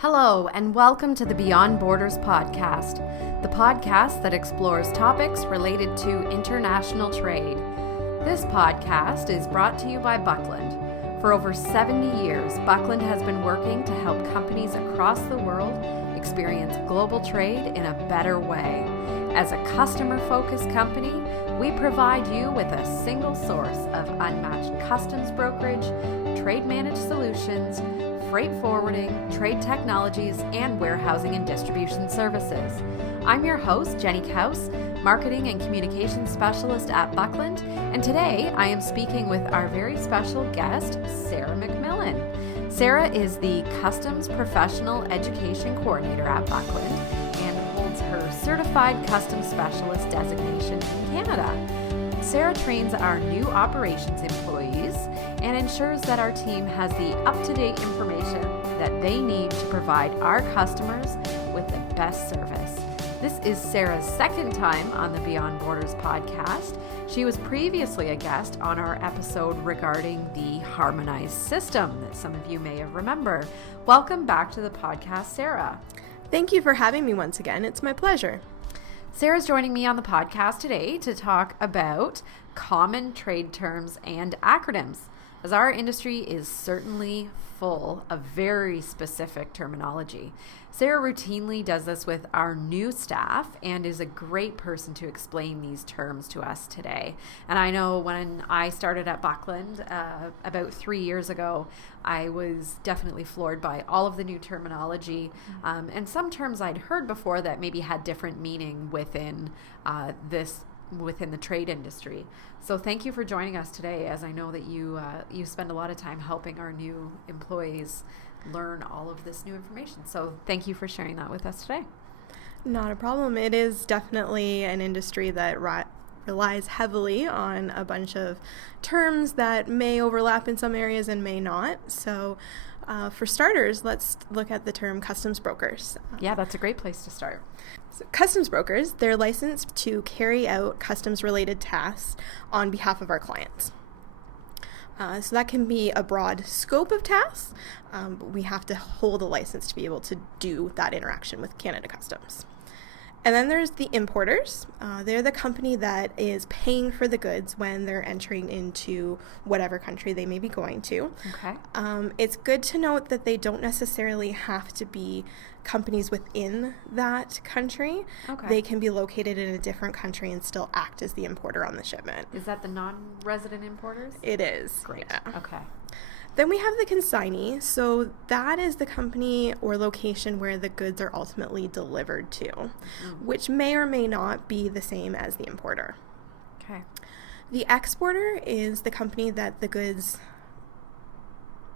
Hello, and welcome to the Beyond Borders podcast, the podcast that explores topics related to international trade. This podcast is brought to you by Buckland. For over 70 years, Buckland has been working to help companies across the world experience global trade in a better way. As a customer-focused company, we provide you with a single source of unmatched customs brokerage, trade managed solutions, freight forwarding, trade technologies, and warehousing and distribution services. I'm your host, Jenny Kaus, Marketing and Communications Specialist at Buckland, and today I am speaking with our very special guest, Sarah Mcmillan. Sarah is the Customs Professional Education Coordinator at Buckland and holds her Certified Customs Specialist designation in Canada. Sarah trains our new operations employees and ensures that our team has the up-to-date information that they need to provide our customers with the best service. This is Sarah's second time on the Beyond Borders podcast. She was previously a guest on our episode regarding the harmonized system that some of you may have remembered. Welcome back to the podcast, Sarah. Thank you for having me once again. It's my pleasure. Sarah's joining me on the podcast today to talk about common trade terms and acronyms, as our industry is certainly full of very specific terminology. Sarah routinely does this with our new staff and is a great person to explain these terms to us today. And I know when I started at Buckland about 3 years ago, I was definitely floored by all of the new terminology and some terms I'd heard before that maybe had different meaning within within the trade industry. So thank you for joining us today, as I know that you spend a lot of time helping our new employees learn all of this new information. So thank you for sharing that with us today. Not a problem. It is definitely an industry that relies heavily on a bunch of terms that may overlap in some areas and may not. So for starters, let's look at the term customs brokers. Yeah, that's a great place to start. So customs brokers, they're licensed to carry out customs-related tasks on behalf of our clients. So that can be a broad scope of tasks, but we have to hold a license to be able to do that interaction with Canada Customs. And then there's the importers. They're the company that is paying for the goods when they're entering into whatever country they may be going to. Okay. It's good to note that they don't necessarily have to be companies within that country. Okay. They can be located in a different country and still act as the importer on the shipment. Is that the non-resident importers? It is. Great. Yeah. Okay. Then we have the consignee. So that is the company or location where the goods are ultimately delivered to, which may or may not be the same as the importer. Okay. The exporter is the company that the goods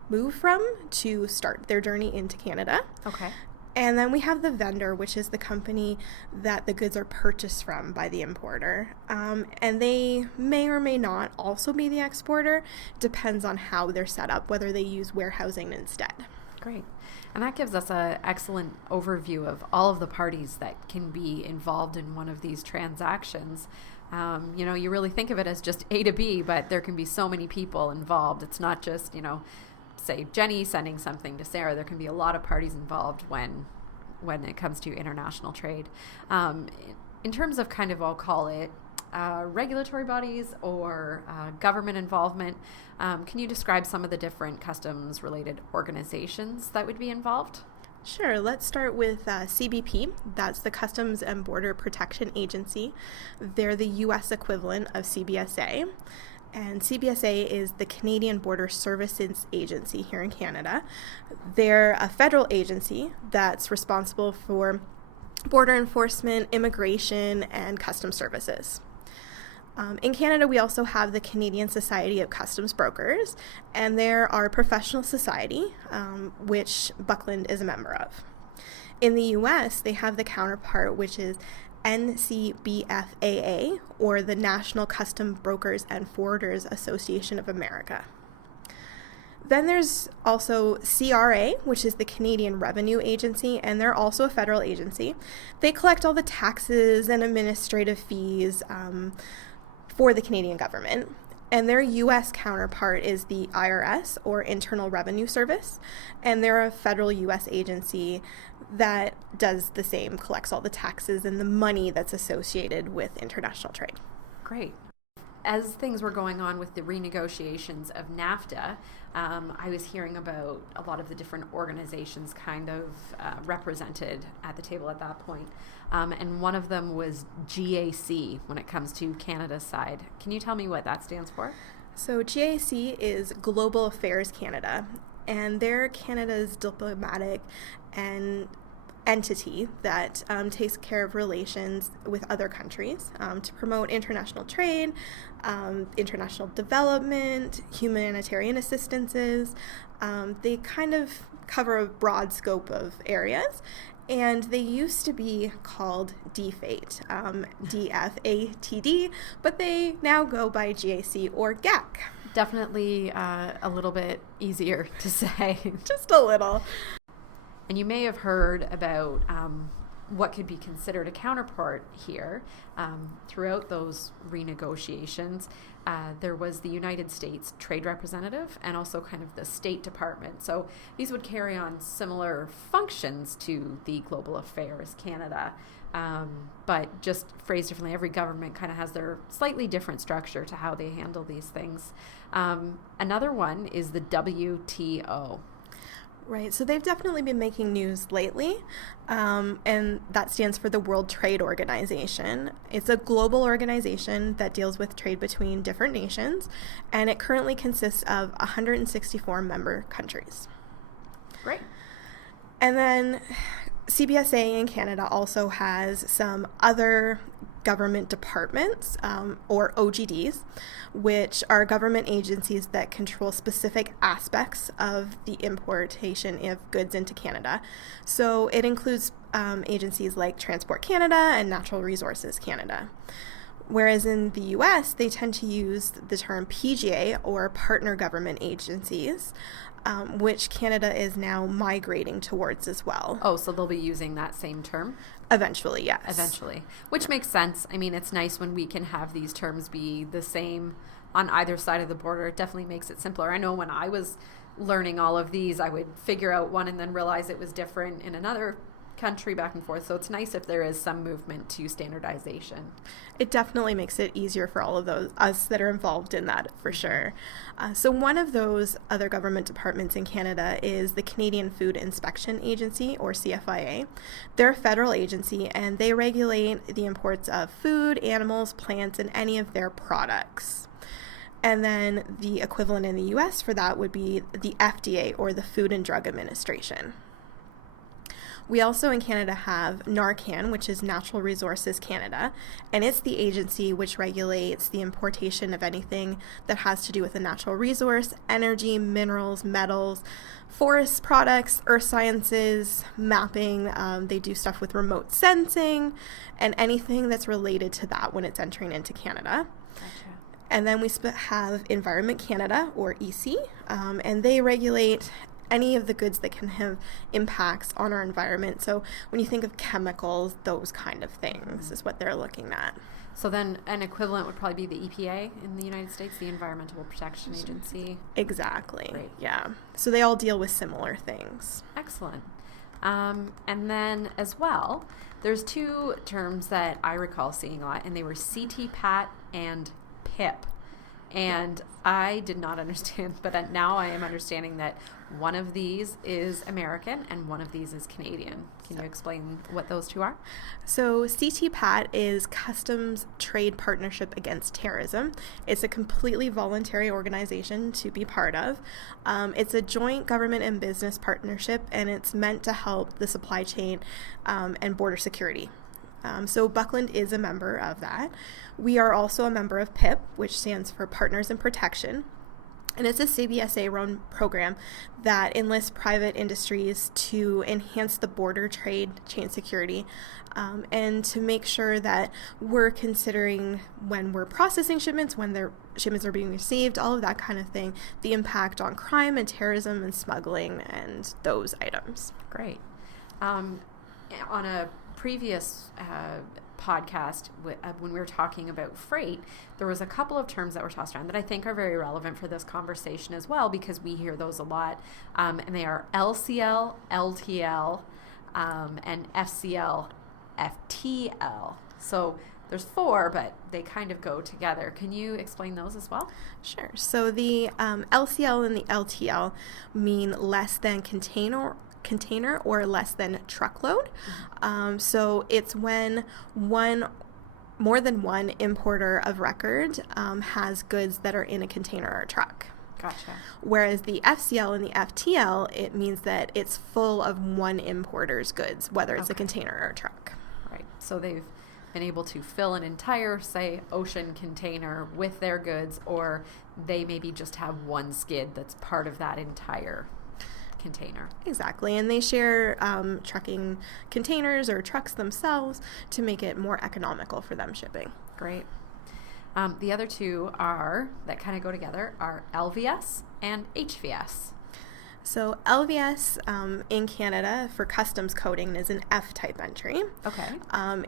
move from to start their journey into Canada. Okay. And then we have the vendor, which is the company that the goods are purchased from by the importer. And they may or may not also be the exporter. Depends on how they're set up, whether they use warehousing instead. Great. And that gives us an excellent overview of all of the parties that can be involved in one of these transactions. You really think of it as just A to B, but there can be so many people involved. It's not just, say Jenny sending something to Sarah. There can be a lot of parties involved when it comes to international trade. In terms of I'll call it regulatory bodies or government involvement, can you describe some of the different customs related organizations that would be involved? Sure. Let's start with CBP. That's the Customs and Border Protection Agency. They're the U.S. equivalent of CBSA. And CBSA is the Canadian Border Services Agency here in Canada. They're a federal agency that's responsible for border enforcement, immigration, and customs services. In Canada, we also have the Canadian Society of Customs Brokers, and they're our professional society, which Buckland is a member of. In the U.S., they have the counterpart, which is NCBFAA, or the National Custom Brokers and Forwarders Association of America. Then there's also CRA, which is the Canadian Revenue Agency, and they're also a federal agency. They collect all the taxes and administrative fees for the Canadian government. And their U.S. counterpart is the IRS, or Internal Revenue Service, and they're a federal U.S. agency that does the same, collects all the taxes and the money that's associated with international trade. Great. As things were going on with the renegotiations of NAFTA, I was hearing about a lot of the different organizations kind of represented at the table at that point. And one of them was GAC when it comes to Canada's side. Can you tell me what that stands for? So GAC is Global Affairs Canada, and they're Canada's diplomatic and entity that takes care of relations with other countries to promote international trade, international development, humanitarian assistances. They kind of cover a broad scope of areas, and they used to be called DFAT, DFATD, but they now go by GAC or GAC. Definitely a little bit easier to say. Just a little. And you may have heard about what could be considered a counterpart here. Throughout those renegotiations, there was the United States Trade Representative and also kind of the State Department. So these would carry on similar functions to the Global Affairs Canada, but just phrased differently. Every government kind of has their slightly different structure to how they handle these things. Another one is the WTO. Right, so they've definitely been making news lately, and that stands for the World Trade Organization. It's a global organization that deals with trade between different nations, and it currently consists of 164 member countries. Great. And then CBSA in Canada also has some other government departments, or OGDs, which are government agencies that control specific aspects of the importation of goods into Canada. So it includes agencies like Transport Canada and Natural Resources Canada. Whereas in the U.S., they tend to use the term PGA, or Partner Government Agencies, which Canada is now migrating towards as well. Oh, so they'll be using that same term? Eventually, yes. Eventually, which makes sense. I mean, it's nice when we can have these terms be the same on either side of the border. It definitely makes it simpler. I know when I was learning all of these, I would figure out one and then realize it was different in another country, back and forth. So it's nice if there is some movement to standardization. It definitely makes it easier for all of us that are involved in that, for sure. So one of those other government departments in Canada is the Canadian Food Inspection Agency, or Cfia. They're a federal agency, and they regulate the imports of food, animals, plants, and any of their products. And then the equivalent in the U.S. for that would be the FDA, or the Food and Drug Administration. We also in Canada have NARCAN, which is Natural Resources Canada, and it's the agency which regulates the importation of anything that has to do with a natural resource, energy, minerals, metals, forest products, earth sciences, mapping. They do stuff with remote sensing and anything that's related to that when it's entering into Canada. Gotcha. And then we have Environment Canada, or EC, and they regulate any of the goods that can have impacts on our environment. So when you think of chemicals, those kind of things is what they're looking at. So then an equivalent would probably be the EPA in the United States, the Environmental Protection Agency. Exactly. Great. Yeah. So they all deal with similar things. Excellent. And then as well, there's two terms that I recall seeing a lot, and they were Ctpat and PIP. And I did not understand, but now I am understanding that one of these is American and one of these is Canadian. Can you explain what those two are? So Ctpat is Customs Trade Partnership Against Terrorism. It's a completely voluntary organization to be part of. It's a joint government and business partnership, and it's meant to help the supply chain and border security. So Buckland is a member of that. We are also a member of PIP, which stands for Partners in Protection. And it's a CBSA-run program that enlists private industries to enhance the border trade chain security and to make sure that we're considering when we're processing shipments, when their shipments are being received, all of that kind of thing, the impact on crime and terrorism and smuggling and those items. Great. On a previous podcast, when we were talking about freight, there was a couple of terms that were tossed around that I think are very relevant for this conversation as well, because we hear those a lot. And they are LCL, LTL, and FCL, FTL. So there's 4, but they kind of go together. Can you explain those as well? Sure. So the LCL and the LTL mean less than container or less than truckload. So it's when more than one importer of record has goods that are in a container or a truck. Gotcha. Whereas the FCL and the FTL, it means that it's full of one importer's goods, whether it's a container or a truck. Right. So they've been able to fill an entire, say, ocean container with their goods, or they maybe just have one skid that's part of that entire container. Exactly. And they share trucking containers or trucks themselves to make it more economical for them shipping. Great. The other two that kind of go together are LVS and HVS. So LVS in Canada for customs coding is an F-type entry. Okay.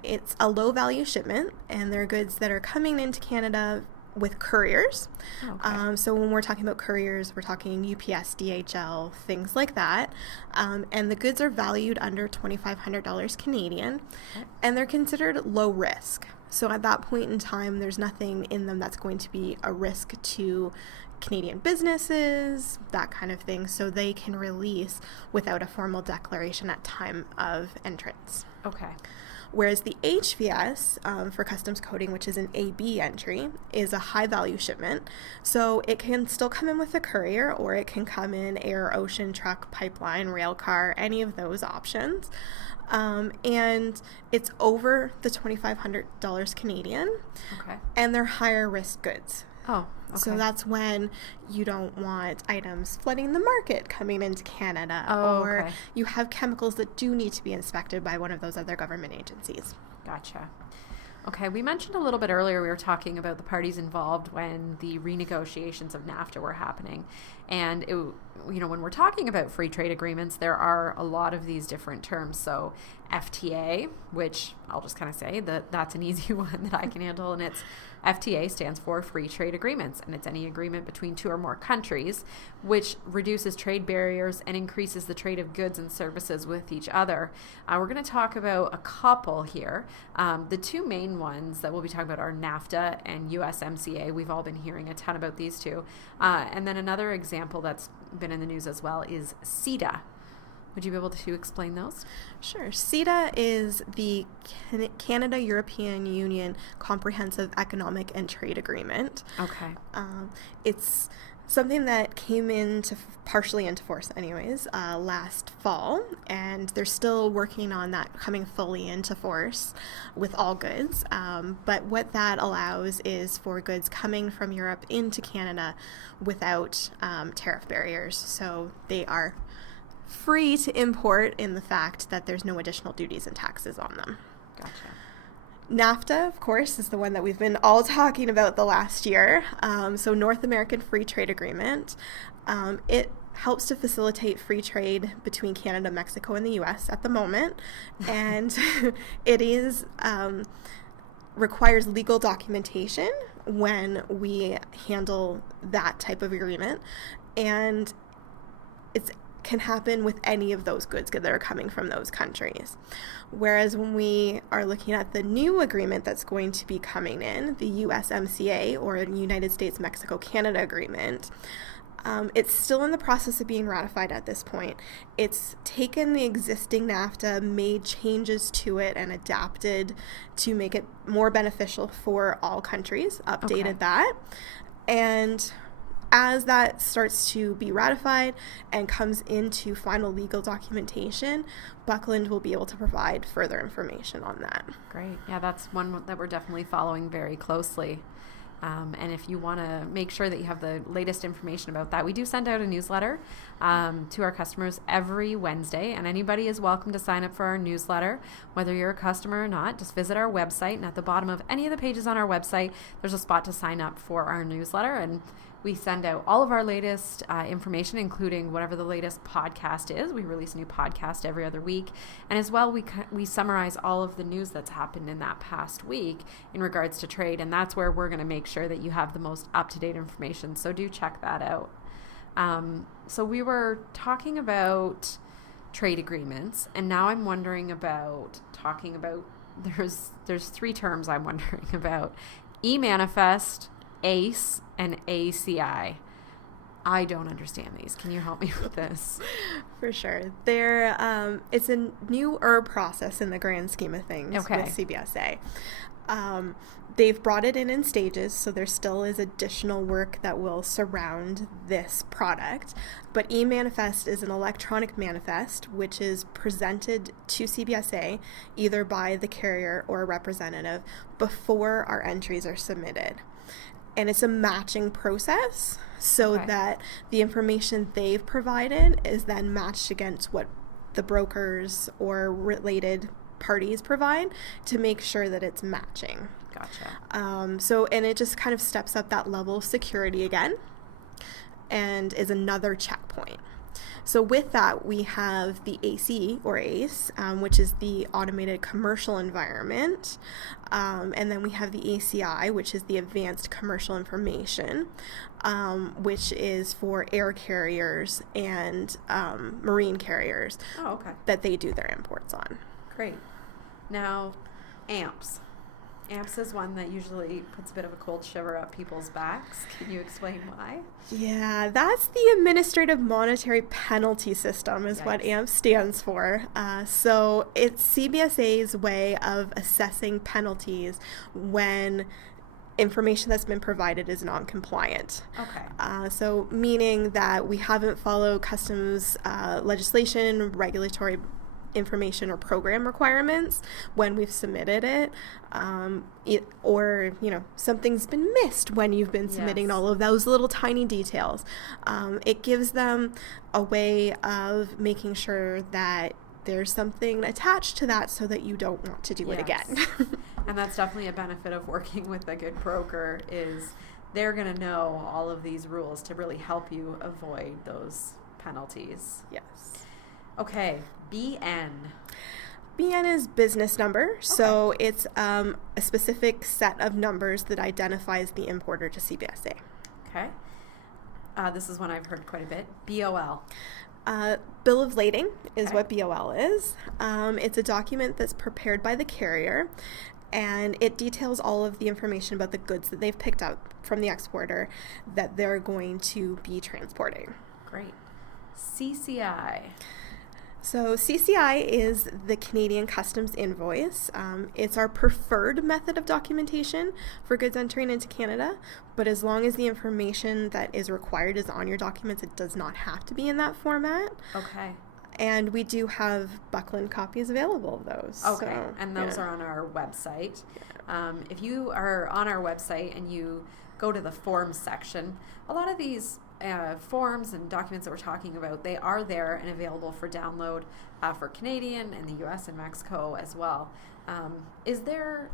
It's a low-value shipment, and they're goods that are coming into Canada with couriers. Okay. So when we're talking about couriers, we're talking UPS, DHL, things like that. And the goods are valued under $2,500 Canadian, and they're considered low risk. So at that point in time, there's nothing in them that's going to be a risk to Canadian businesses, that kind of thing. So they can release without a formal declaration at time of entrance. Okay. Whereas the HVS for customs coding, which is an AB entry, is a high-value shipment. So it can still come in with a courier, or it can come in air, ocean, truck, pipeline, rail car, any of those options. And it's over the $2,500 Canadian. Okay. And they're higher risk goods. Oh, okay. So that's when you don't want items flooding the market coming into Canada, or you have chemicals that do need to be inspected by one of those other government agencies. Gotcha. Okay, we mentioned a little bit earlier, we were talking about the parties involved when the renegotiations of Nafta were happening. And, when we're talking about free trade agreements, there are a lot of these different terms. So FTA, which I'll just kind of say that that's an easy one that I can handle, and it's FTA stands for Free Trade Agreements, and it's any agreement between 2 or more countries which reduces trade barriers and increases the trade of goods and services with each other. We're going to talk about a couple here. The 2 main ones that we'll be talking about are Nafta and USMCA. We've all been hearing a ton about these 2. And then another example that's been in the news as well is CETA. Would you be able to explain those? Sure. CETA is the Canada-European Union Comprehensive Economic and Trade Agreement. Okay. It's something that came partially into force anyways, last fall, and they're still working on that coming fully into force with all goods. But what that allows is for goods coming from Europe into Canada without tariff barriers. So they are free to import in the fact that there's no additional duties and taxes on them. Gotcha. NAFTA, of course, is the one that we've been all talking about the last year. So North American Free Trade Agreement. It helps to facilitate free trade between Canada, Mexico, and the U.S. at the moment. And it is requires legal documentation when we handle that type of agreement. And it's can happen with any of those goods that are coming from those countries. Whereas when we are looking at the new agreement that's going to be coming in, the USMCA, or United States-Mexico-Canada agreement, it's still in the process of being ratified at this point. It's taken the existing NAFTA, made changes to it, and adapted to make it more beneficial for all countries, updated that. And as that starts to be ratified and comes into final legal documentation, Buckland will be able to provide further information on that. Great. Yeah, that's one that we're definitely following very closely. And if you want to make sure that you have the latest information about that, we do send out a newsletter to our customers every Wednesday, and anybody is welcome to sign up for our newsletter, whether you're a customer or not. Just visit our website, and at the bottom of any of the pages on our website, there's a spot to sign up for our newsletter, and We send out all of our latest information, including whatever the latest podcast is. We release a new podcast every other week. And as well, we summarize all of the news that's happened in that past week in regards to trade. And that's where we're going to make sure that you have the most up-to-date information. So do check that out. So we were talking about trade agreements, and now I'm wondering about talking about, there's three terms I'm wondering about: e-manifest, ACE, and ACI. I don't understand these. Can you help me with this? For sure. It's a newer process in the grand scheme of things with CBSA. They've brought it in stages, so there still is additional work that will surround this product. But e-manifest is an electronic manifest which is presented to CBSA either by the carrier or a representative before our entries are submitted. And it's a matching process so that the information they've provided is then matched against what the brokers or related parties provide to make sure that it's matching. Gotcha. And it just kind of steps up that level of security again and is another checkpoint. So with that, we have the ACE or ACE, which is the automated commercial environment. And then we have the ACI, which is the advanced commercial information, which is for air carriers and marine carriers that they do their imports on. Great. Now, AMPS. AMPS is one that usually puts a bit of a cold shiver up people's backs. Can you explain why? Yeah, that's the Administrative Monetary Penalty System is what AMPS stands for. So it's CBSA's way of assessing penalties when information that's been provided is non-compliant. Okay. So meaning that we haven't followed customs legislation, regulatory information or program requirements when we've submitted it, or something's been missed when you've been submitting all of those little tiny details. It gives them a way of making sure that there's something attached to that so that you don't want to do it again. And that's definitely a benefit of working with a good broker, is they're going to know all of these rules to really help you avoid those penalties. Yes. Okay, BN. BN is business number, so it's a specific set of numbers that identifies the importer to CBSA. Okay. This is one I've heard quite a bit. BOL. Bill of lading is what BOL is. It's a document that's prepared by the carrier, and it details all of the information about the goods that they've picked up from the exporter that they're going to be transporting. Great. CCI. So CCI is the Canadian Customs Invoice. It's our preferred method of documentation for goods entering into Canada, but as long as the information that is required is on your documents, it does not have to be in that format. Okay. And we do have Buckland copies available of those. Okay, so, and those are on our website. If you are on our website and you go to the forms section, a lot of these forms and documents that we're talking about, they are there and available for download for Canadian and the U.S. and Mexico as well. Is there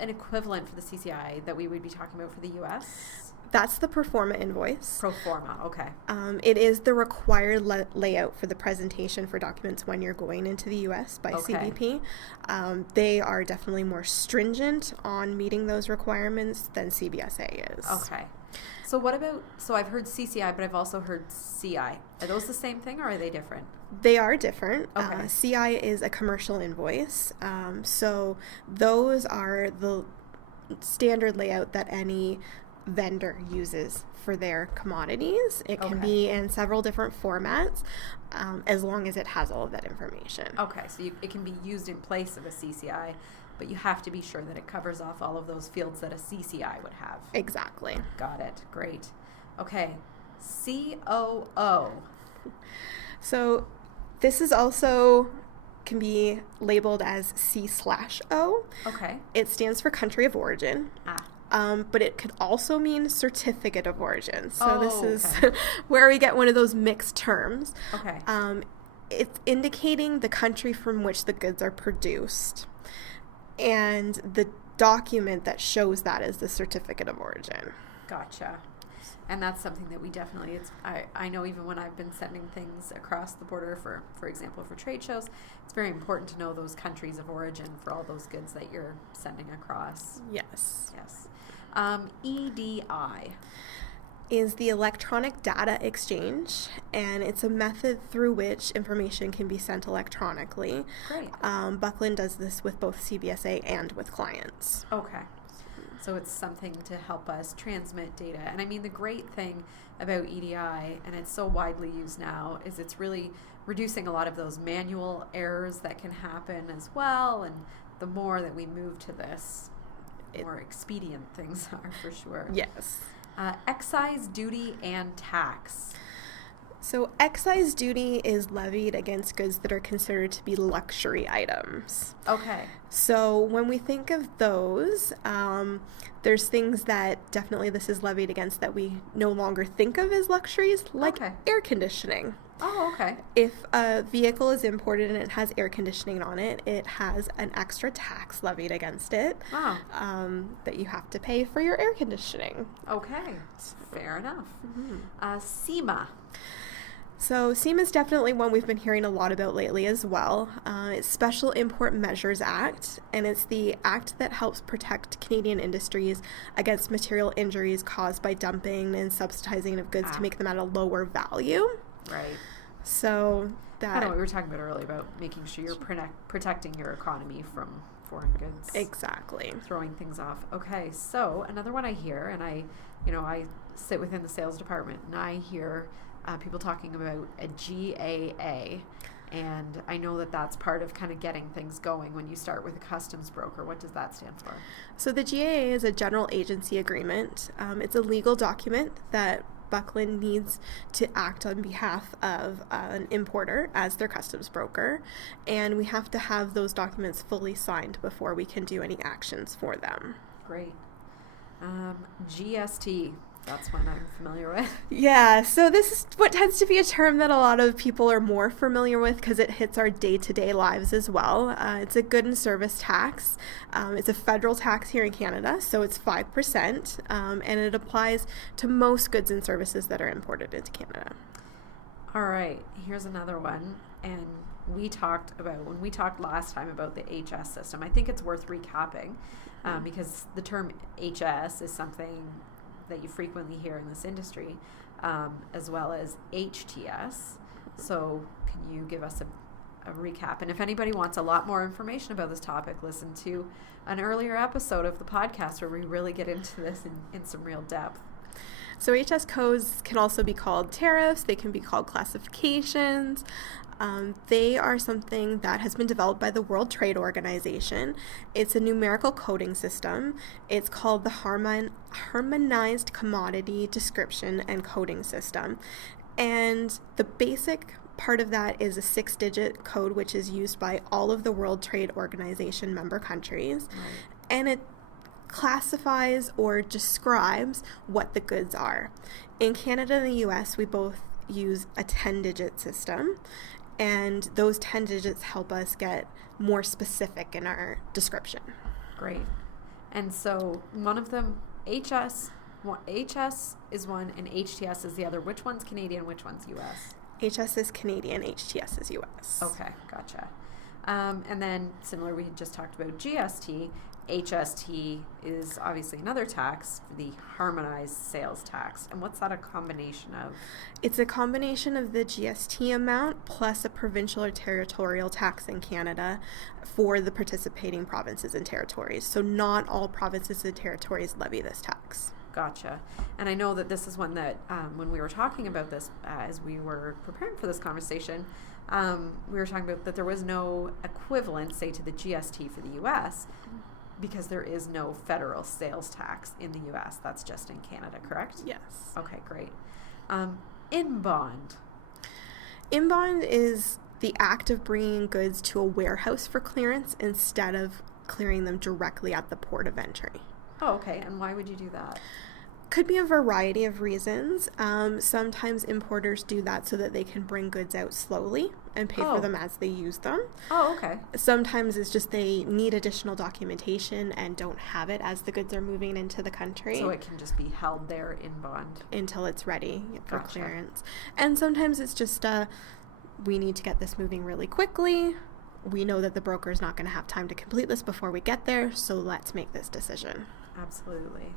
an equivalent for the CCI that we would be talking about for the U.S.? That's the Proforma invoice. Proforma, okay. It is the required layout for the presentation for documents when you're going into the U.S. by CBP. They are definitely more stringent on meeting those requirements than CBSA is. Okay. So what about, so I've heard CCI, but I've also heard CI. Are those the same thing, or are they different? They are different. Okay. CI is a commercial invoice. So those are the standard layout that any vendor uses for their commodities. It can be in several different formats, as long as it has all of that information. Okay, so it can be used in place of a CCI, but you have to be sure that it covers off all of those fields that a CCI would have. Exactly. Got it. Great. Okay. COO. So this is also can be labeled as C/O. Okay. It stands for country of origin. But it could also mean certificate of origin. So this is where we get one of those mixed terms. Okay. It's indicating the country from which the goods are produced. And the document that shows that is the certificate of origin. Gotcha. And that's something that we definitely, I know even when I've been sending things across the border for example, for trade shows, it's very important to know those countries of origin for all those goods that you're sending across. Yes. Yes. EDI is the electronic data exchange, and it's a method through which information can be sent electronically. Great. Buckland does this with both CBSA and with clients. Okay. So it's something to help us transmit data. And I mean, the great thing about EDI, and it's so widely used now, is it's really reducing a lot of those manual errors that can happen as well. And the more that we move to this, the more expedient things are, for sure. Yes. Excise Duty and Tax. So excise duty is levied against goods that are considered to be luxury items. Okay. So when we think of those, there's things that definitely this is levied against that we no longer think of as luxuries, like air conditioning. Oh, okay. If a vehicle is imported and it has air conditioning on it, it has an extra tax levied against it that you have to pay for your air conditioning. Okay, fair enough. SEMA. So SEMA is definitely one we've been hearing a lot about lately as well. It's Special Import Measures Act, and it's the act that helps protect Canadian industries against material injuries caused by dumping and subsidizing of goods to make them at a lower value. Right. So that... I know what we were talking about earlier about making sure you're protecting your economy from foreign goods. Exactly. Throwing things off. Okay, so another one I hear, and I sit within the sales department, and I hear people talking about a GAA, and I know that that's part of kind of getting things going when you start with a customs broker. What does that stand for? So the GAA is a general agency agreement. It's a legal document that Buckland needs to act on behalf of an importer as their customs broker, and we have to have those documents fully signed before we can do any actions for them. Great. GST. That's one I'm familiar with. Yeah, so this is what tends to be a term that a lot of people are more familiar with because it hits our day-to-day lives as well. It's a good and service tax. It's a federal tax here in Canada, so it's 5%, and it applies to most goods and services that are imported into Canada. All right, here's another one, and when we talked last time about the HS system, I think it's worth recapping because the term HS is something that you frequently hear in this industry, as well as HTS. So can you give us a recap? And if anybody wants a lot more information about this topic, listen to an earlier episode of the podcast where we really get into this in some real depth. So HS codes can also be called tariffs. They can be called classifications. They are something that has been developed by the World Trade Organization. It's a numerical coding system. It's called the Harmonized Commodity Description and Coding System. And the basic part of that is a 6-digit code which is used by all of the World Trade Organization member countries. Right. And it classifies or describes what the goods are. In Canada and the US, we both use a 10-digit system. And those 10 digits help us get more specific in our description. Great. And so one of them, HS is one and HTS is the other. Which one's Canadian, which one's US? HS is Canadian, HTS is US. Okay, gotcha. And then similar, we had just talked about GST. HST is obviously another tax, the harmonized sales tax. And what's that a combination of? It's a combination of the GST amount plus a provincial or territorial tax in Canada for the participating provinces and territories. So not all provinces and territories levy this tax. Gotcha. And I know that this is one that when we were talking about this, as we were preparing for this conversation, we were talking about that there was no equivalent, say, to the GST for the U.S., because there is no federal sales tax in the U.S. That's just in Canada, correct? Yes. Okay, great. Inbond. Inbond is the act of bringing goods to a warehouse for clearance instead of clearing them directly at the port of entry. Oh, okay. And why would you do that? Could be a variety of reasons. Sometimes importers do that so that they can bring goods out slowly and pay for them as they use them. Oh, okay. Sometimes it's just they need additional documentation and don't have it as the goods are moving into the country. So it can just be held there in bond. Until it's ready for Gotcha. clearance. And sometimes it's just we need to get this moving really quickly. We know that the broker is not going to have time to complete this before we get there, so let's make this decision. Absolutely.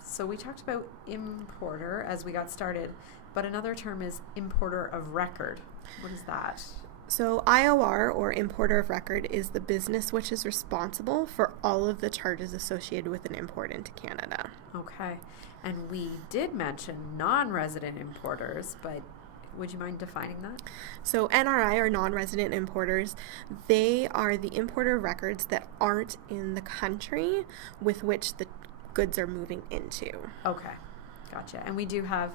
So we talked about importer as we got started, but another term is importer of record. What is that? So IOR, or importer of record, is the business which is responsible for all of the charges associated with an import into Canada. Okay. And we did mention non-resident importers, but would you mind defining that? So NRI, or non-resident importers, they are the importer of records that aren't in the country with which the goods are moving into. Okay, gotcha. And we do have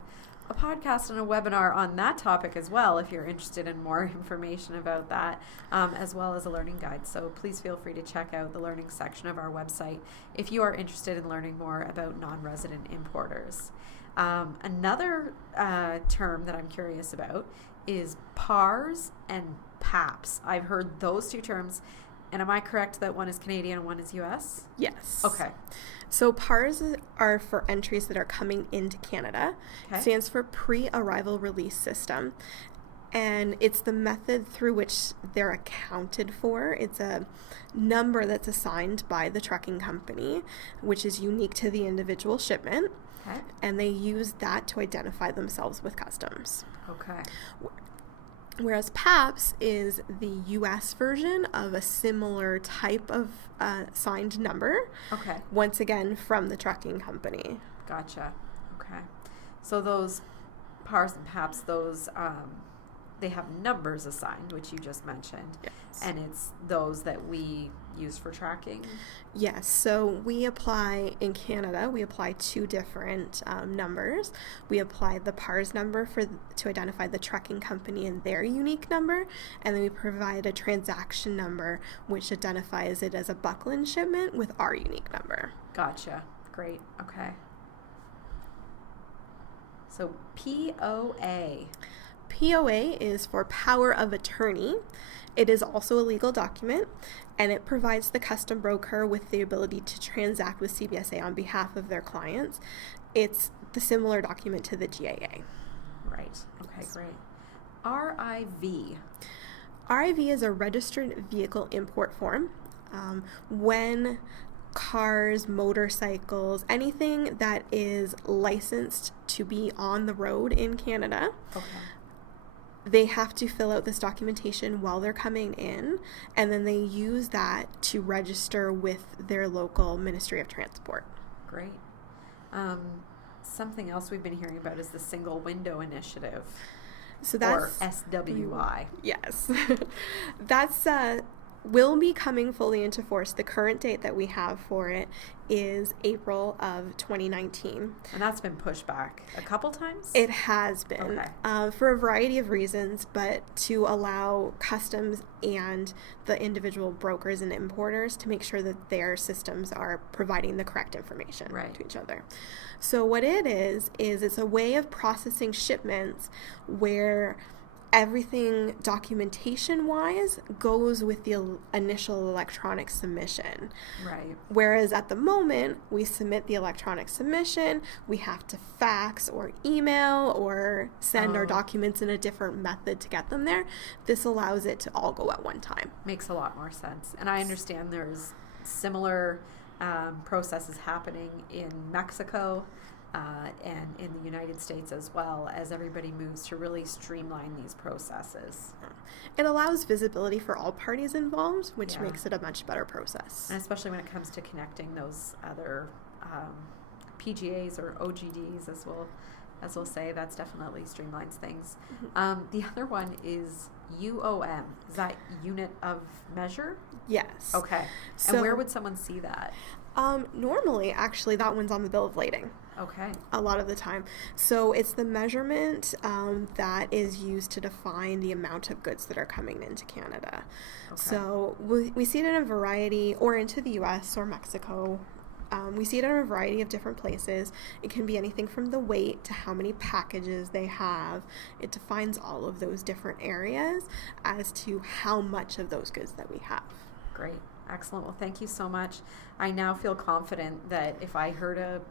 a podcast and a webinar on that topic as well if you're interested in more information about that, as well as a learning guide. So please feel free to check out the learning section of our website if you are interested in learning more about non-resident importers. Another term that I'm curious about is PARS and PAPS. I've heard those two terms, and am I correct that one is Canadian and one is US? Yes. Okay. So PARS are for entries that are coming into Canada. Okay. It stands for Pre-Arrival Release System. And it's the method through which they're accounted for. It's a number that's assigned by the trucking company, which is unique to the individual shipment. Okay. And they use that to identify themselves with customs. Okay. Whereas PAPS is the U.S. version of a similar type of signed number. Okay. Once again, from the trucking company. Gotcha. Okay. So those PARS and PAPS, those they have numbers assigned, which you just mentioned. Yes. And it's those that we use for tracking? Yes. So we apply, in Canada, we apply two different numbers. We apply the PARS number to identify the trucking company and their unique number, and then we provide a transaction number which identifies it as a Buckland shipment with our unique number. Gotcha. Great. Okay. So POA. POA is for power of attorney. It is also a legal document, and it provides the custom broker with the ability to transact with CBSA on behalf of their clients. It's the similar document to the GAA. Right. Okay, great. RIV. RIV is a registered vehicle import form. When cars, motorcycles, anything that is licensed to be on the road in Canada, Okay. they have to fill out this documentation while they're coming in, and then they use that to register with their local Ministry of Transport. Great. Something else we've been hearing about is the Single Window Initiative, So that's or SWI. Yes. That's will be coming fully into force. The current date that we have for it is April of 2019. And that's been pushed back a couple times? It has been, Okay. for a variety of reasons, but to allow customs and the individual brokers and importers to make sure that their systems are providing the correct information to each other. So what it is it's a way of processing shipments where everything documentation-wise goes with the initial electronic submission. Right. Whereas at the moment, we submit the electronic submission, we have to fax or email or send our documents in a different method to get them there. This allows it to all go at one time. Makes a lot more sense. And I understand there's similar processes happening in Mexico and in the United States as well, as everybody moves to really streamline these processes. It allows visibility for all parties involved, which makes it a much better process. And especially when it comes to connecting those other PGAs or OGDs, as we'll say, that's definitely streamlines things. Mm-hmm. The other one is UOM. Is that unit of measure? Yes. Okay. So, and where would someone see that? Normally, actually, that one's on the bill of lading. Okay. A lot of the time. So it's the measurement that is used to define the amount of goods that are coming into Canada. Okay. So we see it in a variety, or into the U.S. or Mexico, We see it in a variety of different places. It can be anything from the weight to how many packages they have. It defines all of those different areas as to how much of those goods that we have. Great. Excellent. Well, thank you so much. I now feel confident that if I heard a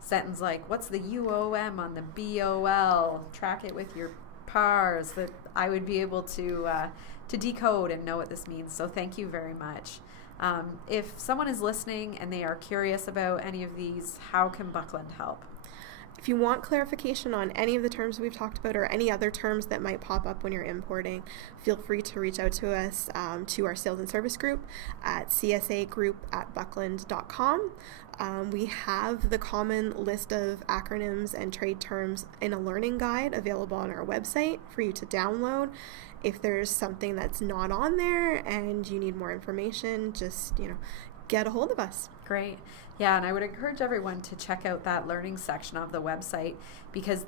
sentence like, what's the UOM on the BOL, track it with your PARs, that I would be able to decode and know what this means. So thank you very much. If someone is listening and they are curious about any of these, how can Buckland help? If you want clarification on any of the terms we've talked about or any other terms that might pop up when you're importing, feel free to reach out to us to our sales and service group at csagroup@buckland.com. We have the common list of acronyms and trade terms in a learning guide available on our website for you to download. If there's something that's not on there and you need more information, just, get a hold of us. Great. Yeah, and I would encourage everyone to check out that learning section of the website because,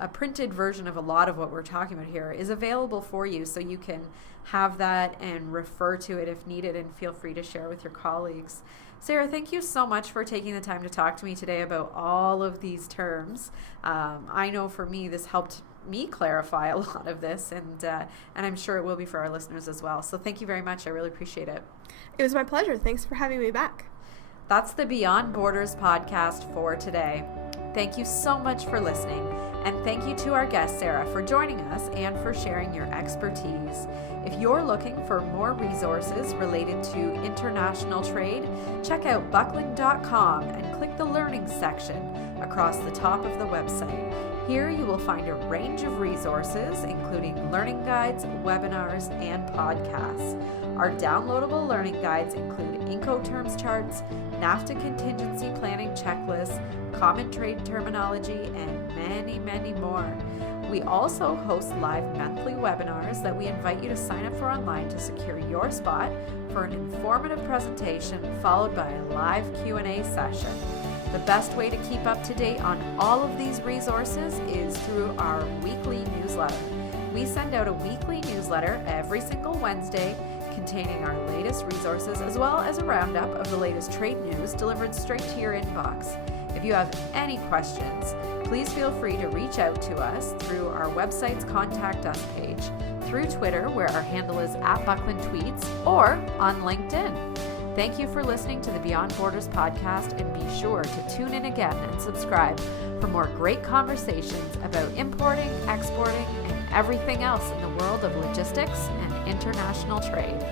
a printed version of a lot of what we're talking about here is available for you, so you can have that and refer to it if needed, and feel free to share with your colleagues. Sarah, thank you so much for taking the time to talk to me today about all of these terms. I know for me, this helped me clarify a lot of this, and I'm sure it will be for our listeners as well. So thank you very much. I really appreciate it. It was my pleasure. Thanks for having me back. That's the Beyond Borders podcast for today. Thank you so much for listening, and thank you to our guest, Sarah, for joining us and for sharing your expertise. If you're looking for more resources related to international trade, check out buckland.com and click the Learning section across the top of the website. Here you will find a range of resources, including learning guides, webinars, and podcasts. Our downloadable learning guides include Incoterms charts, NAFTA contingency planning checklists, common trade terminology, and many, many more. We also host live monthly webinars that we invite you to sign up for online to secure your spot for an informative presentation followed by a live Q&A session. The best way to keep up to date on all of these resources is through our weekly newsletter. We send out a weekly newsletter every single Wednesday containing our latest resources as well as a roundup of the latest trade news delivered straight to your inbox. If you have any questions, please feel free to reach out to us through our website's Contact Us page, through Twitter, where our handle is @BucklandTweets, or on LinkedIn. Thank you for listening to the Beyond Borders podcast, and be sure to tune in again and subscribe for more great conversations about importing, exporting, and everything else in the world of logistics and international trade.